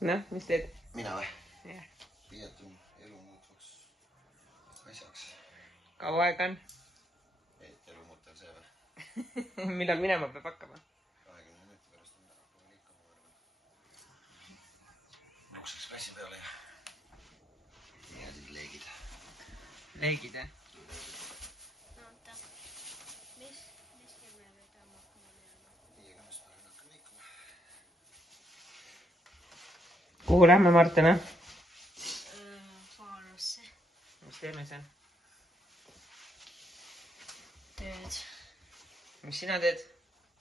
Noh, mis teed? Mina või? Jah. Piiatun elu muutvaks asjaks. Kaua aega on? Elu muutev see või? Millal minema peab hakkama? 20 minuti pärast on kohe liikama, ma arvan. Lukseks klassi peale ja siis leegid. Leegid, jah? Oota. Mis kell me peame hakkama minema? 50 päeval hakkame liikuma. Kuhu lähme, Martina? Faarusse. Mis teeme seal? Tööd. Mis sina teed?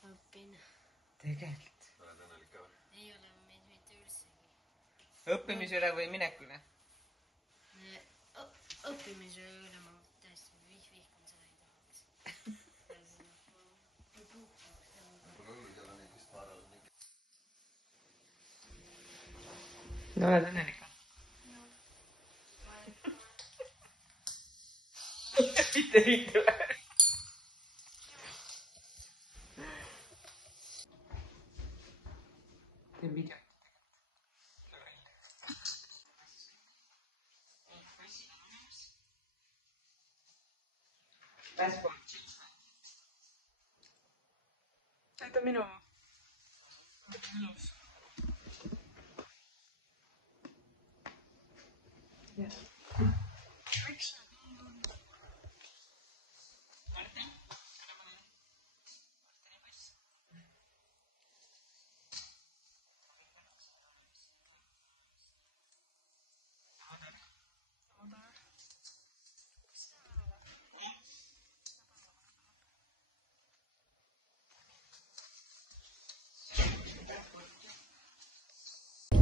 Õpin. Tegelikult. Oled õnnelik ka või? Ei ole meid mitte üldsegi. Õppimise üle või mineku üle? Õppimise üle ma täiesti vihkan seda ei tahaks. Pole hullu, seal on neid vist paar all mingi. No oled õnnelik? Mitte riitu lähe. Teen video. Passport. Näita minu. Ilus. Jah. Miks?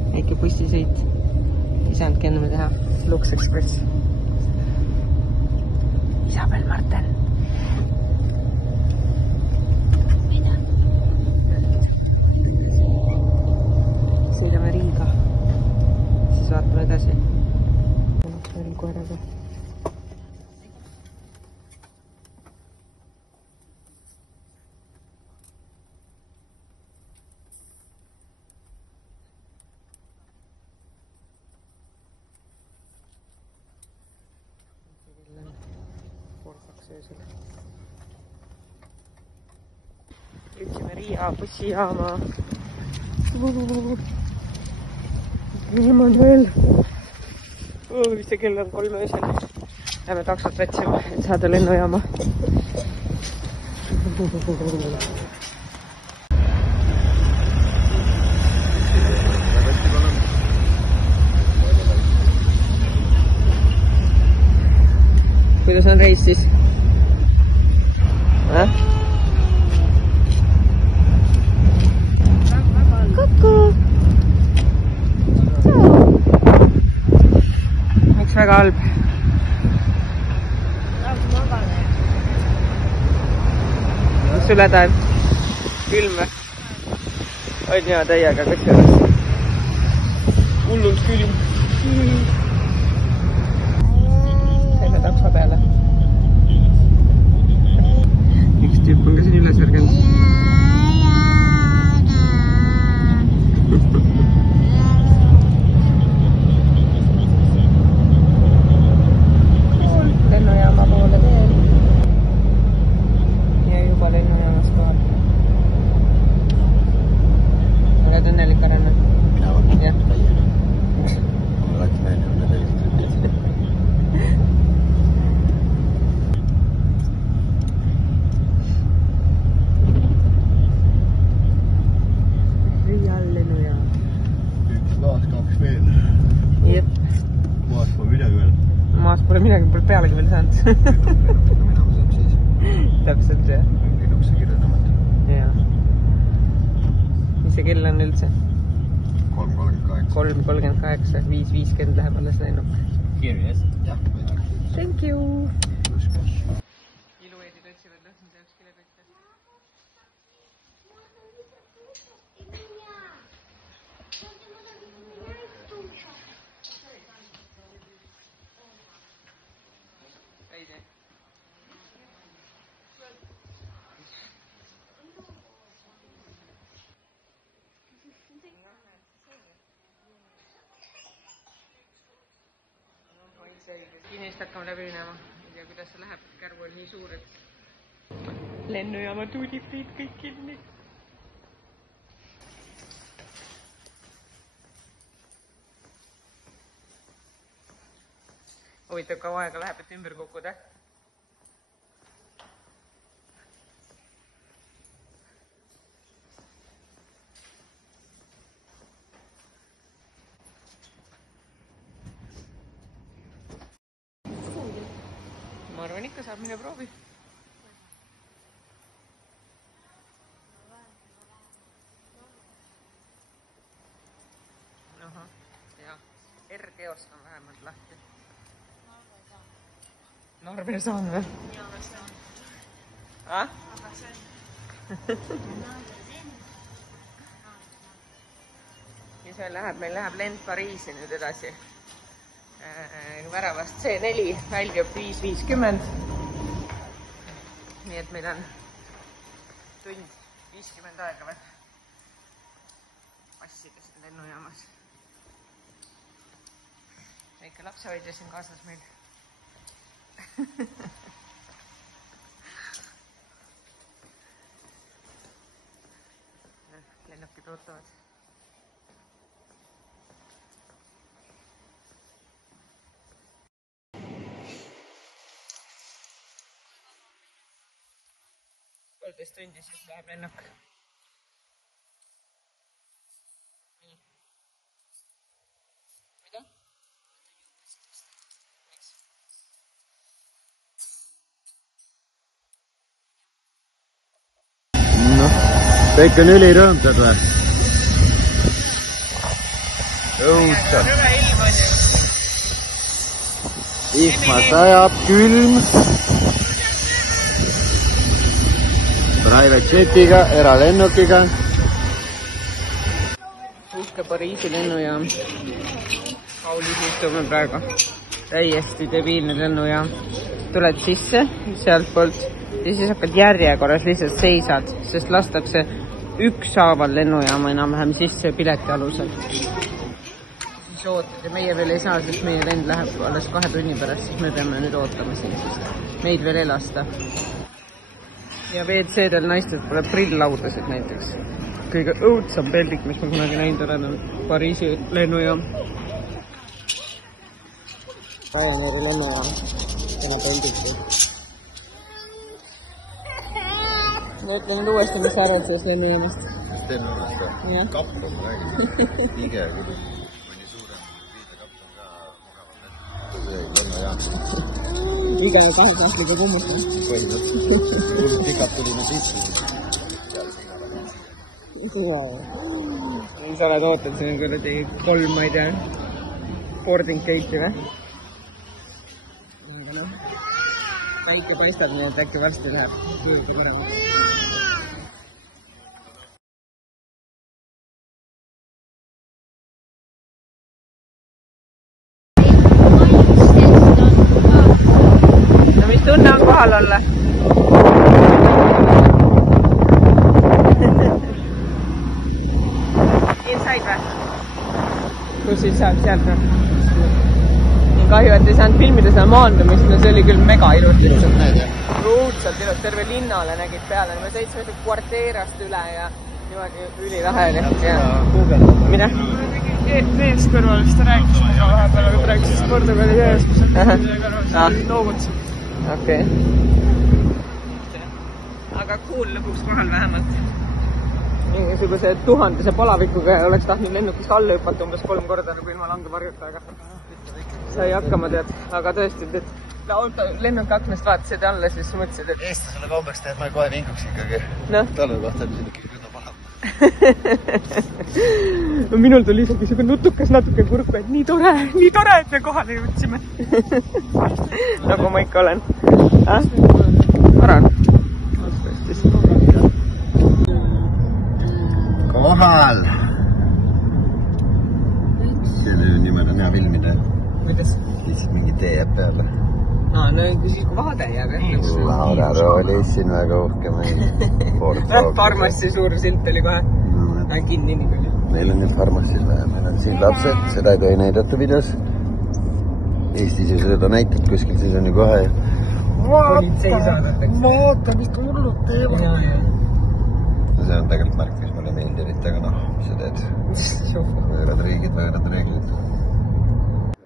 Väike bussisõit. Ei saanudki enne teha. Lux Express. Isabel Marten. Sõidame Riiga. Siis vaatame edasi. Veel koeraga. Jõudsime Riia bussijaama. Ilm on veel. Mis see kell on 3 öösel. Lähme taksot võtsima, et saada lennujaama. Kuidas on reis siis? Kuku! Miks väga halb? Mis sul häda on? Külm või? On hea täiega kusjuures. Hullult külm. Saime takso peale. Üks tüüp on ka siin üles järganud. Lennujaama poole teel. Ja juba lennujaamas kohal. Oled õnnelik arena? Mina või? Jah. Mulle alati meeldib need helistrid. Riia lennujaam. Üks laas, 2 veel. Jep. Maas pole midagi veel. Maas pole midagi, pole pealegi veel saanud. Minema saab siis. Täpselt jah. Lennukse kirjadamata. Jaa. Mis see kell on üldse? 3:38. 3:38, 5:50 läheb alles lennuk. Curious? Jah. Thank you! Ilueedid otsivad lõhnade jaoks kilepitte. Õige. Kinnist hakkame läbi minema. Ei tea, kuidas see läheb. Kärgu on nii suur, et lennujaama tuudipid kõik kinni. Huvitav, kaua aega läheb, et ümber kukkuda. Ma arvan, ikka saab, mine proovi. Ahah, ja R-geos on vähemalt lahti. Narve saan või? Ah? Ja see läheb, meil läheb lend Pariisi nüüd edasi. Väravast C4 väljub 5.50. Nii et meil on tund 50 aega veel passida siin lennujaamas. Väike lapsehoidja siin kaasas meil. Lennukid ootavad. Poolteist tundi siis läheb lennuk. Mida? Kõik on ülirõõmsad või? Õudselt. Vihma sajab, külm. Private jetiga, eralennukiga. Uhke Pariisi lennujaam. Paulis istume praegu. Täiesti debiilne lennujaam. Tuled sisse sealt poolt ja siis hakkad järjekorras lihtsalt seisad, sest lastakse ükshaaval lennujaama enam-vähem sisse pileti alusel. Siis ootad ja meie veel ei saa, sest meie lend läheb alles 2 tunni pärast, siis me peame nüüd ootama siin, sest meid veel ei lasta. Ja WC-del naistel pole prilllaudasid näiteks. Kõige õudsam peldik, mis ma kunagi näinud olen, on Pariisi lennujaam. Ryanairi lennujaam. Täna peldikud. Ma ütlen nüüd uuesti, mis sa arvad sellest lennujaamast. Lennujaamast või? Kapp on räägis. Pige küll. Mõni suurem viidekapp on ka mugavam lennujaam. Iga 2 aastaga kummusta. Põhimõtteliselt. Pikad tulime sisse. Sa oled ootad siin kuradi 3, ma ei tea, boarding gate'i või? Aga noh, päike paistab, nii et äkki varsti läheb tujugi paremaks. No mis tunne on kohal olla? Kus siis saab sealt noh. Nii kahju, et ei saanud filmida seda maandumist, no see oli küll mega ilus. Ruudselt ilus, terve linnale nägid peale. Me sõitsime see kvarteerast üle ja niimoodi ülilahe oli. Mida? Mees kõrval vist rääkisime ka vahepeal, aga praegu siis Portugali sees, kus on noogutseb. Okei. Aga cool lõpuks kohal vähemalt. Mingisuguse 1000 palavikuga oleks tahtnud lennukist alla hüpata umbes 3 korda nagu ilma langevarjuta, aga sai hakkama tead. Aga tõesti, et lennuki aknast vaatasid alla, siis mõtlesid, et Eestlasele kombeks teed, ma kohe vinguks ikkagi. Talve kohta on siin ikkagi külla paha. Minul tuli isegi siuke nutukas natuke kurku, et nii tore, et me kohale jõudsime. Nagu ma ikka olen. Aran. Kohal! Selle niimoodi on hea filmida. Kuidas? Siis mingi tee jääb peale. No siis kui vaade jääb jah. Laura Rooli siin väga uhke meil. Farmassi suur silt oli kohe. Ta on kinni nii palju. Meil on nüüd farmassis vaja. Meil on siin lapsed, seda ei tohi näidata videos. Eestis ju seda näitab kuskil, siis on ju kohe. politsei saadetakse. Vaata, mis hullud teevad. See on tegelikult märk, mis mulle meeldinud, aga noh, mis sa teed? Võõrad riigid, võõrad reeglid.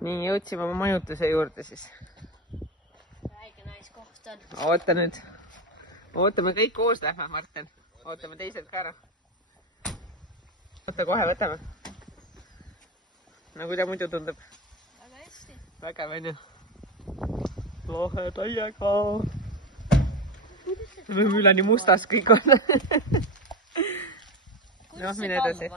Nii, jõudsime oma majutuse juurde siis. Väike naiskoht on. Oota nüüd. Ootame kõik koos lähme, Martin. Ootame teised ka ära. Oota, kohe võtame. No kuida muidu tundub? Väga hästi. Vägev on ju. Lahe täiega. Üleni mustas kõik on. Noh, mine edasi.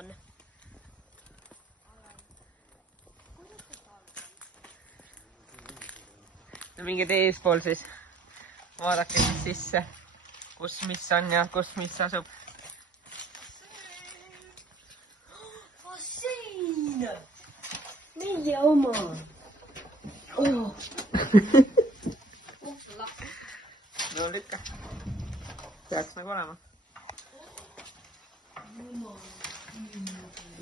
No mingid eespool siis. Vaadake siis sisse, kus mis on ja kus mis asub. Bassein! Meie oma. No lükka. Peaks nagu olema.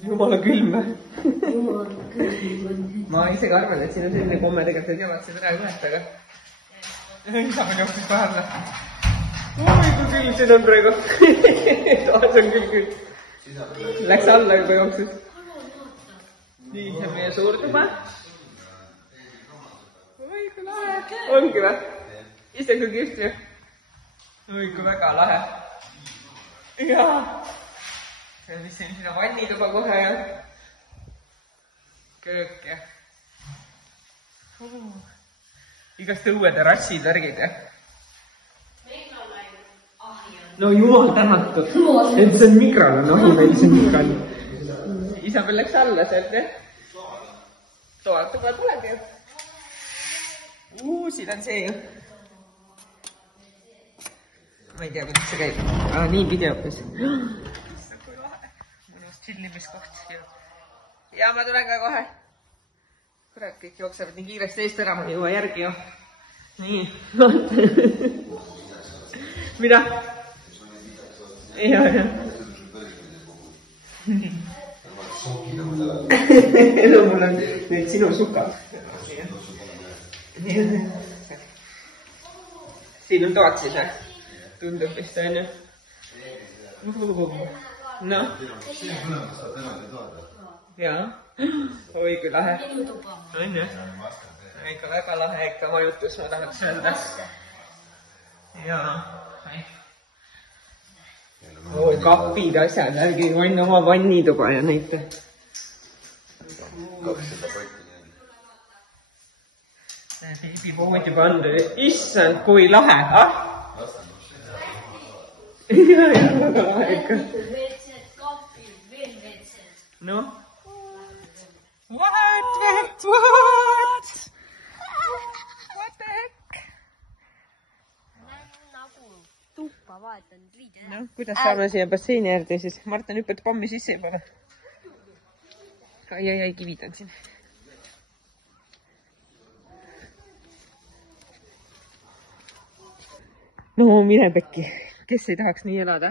Jumala külm. Ma ise ka arvan, et siin on selline komme tegelikult, et jalad seda ära ühest, aga Isamal jooksis vahele. Oi, kui külm siin on praegu. Taas on küll. Läks alla juba jooksis. Nii, see on meie suur tuba. Oi, kui lahe. Ongi või? Ise kui kihvt ju. Oi, kui väga lahe. Jaa. Mis siin on vannituba kohe ja köök ja igast õueterrassid, värgid ja. No jumal tänatud. Et see on mikral on ahi meil see mikral. Isabel läks alla sealt, jah. Toad tuba tuleb ju. Siin on see ju. Ma ei tea, kuidas see käib. Nii pidi hoopis. Mõnus chillimiskoht. Ja ma tulen ka kohe. Kurat, kõik jooksevad nii kiiresti eest ära, ma ei jõua järgi ju. Nii. Mida? Ja. No mul on nüüd sinu sukad. Siin on toad siis, tundub vist on ju. Noh. Jaa. Oi, kui lahe. On ju? Ikka väga lahe ikka majutus, ma tahaks öelda. Jaa. Oi, kapid, asjad, ärgi vann oma vannituba ja näita. Beebipood juba on. Issand, kui lahe, ah? Jaa, väga lahe ikka. Noh. What? What the heck? Nagu tuppa vaatan liide. Noh, kuidas saame siia basseini äärde siis? Martin hüppad pommi sisse juba. Ai, kivid on siin. No mine pekki. Kes ei tahaks nii elada?